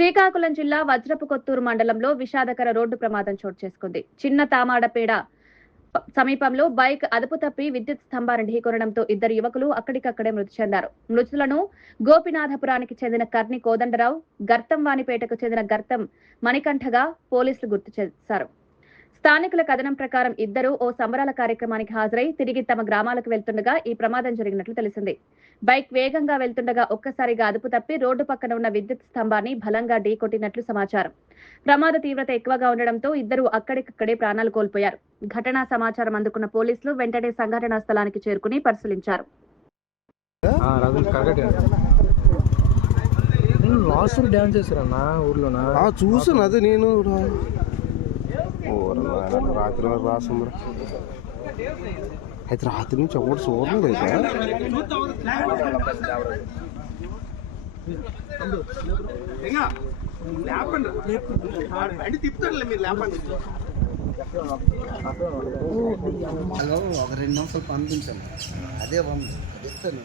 శ్రీకాకుళం జిల్లా వజ్రపు కొత్తూరు మండలంలో విషాదకర రోడ్డు ప్రమాదం చోటు చేసుకుంది. చిన్న తామాడపేడ సమీపంలో బైక్ అదుపు తప్పి విద్యుత్ స్తంభాన్ని ఢీకొనడంతో ఇద్దరు యువకులు అక్కడికక్కడే మృతి చెందారు. మృతులను గోపినాథపురానికి చెందిన కర్ణి కోదండరావు, గర్తంవానిపేటకు చెందిన గర్తం మణికంఠగా పోలీసులు గుర్తు చేశారు. స్థానికుల కథనం ప్రకారం ఇద్దరు ఓ సంబరాల కార్యక్రమానికి హాజరై తిరిగి తమ గ్రామాలకు వెళ్తుండగా ఈ ప్రమాదం జరిగినట్లు తెలిసింది. బైక్ వేగంగా వెళ్తుండగా ఒక్కసారిగా అదుపు తప్పి రోడ్డు పక్కన ఉన్న విద్యుత్ స్తంభాన్ని బలంగా ఢీకొట్టినట్లు సమాచారం. ప్రమాద తీవ్రత ఎక్కువగా ఉండడంతో ఇద్దరు అక్కడికక్కడే ప్రాణాలు కోల్పోయారు. ఘటనా సమాచారం అందుకున్న పోలీసులు వెంటనే సంఘటనా స్థలానికి చేరుకుని పరిశీలించారు. చూసాను అదే నేను రాత్రి రాసం అయితే రాత్రి నుంచి ఒకటి చూడండి ఒక 2 నిమిషాలు పంపించాను. అదే పంపిస్తాను.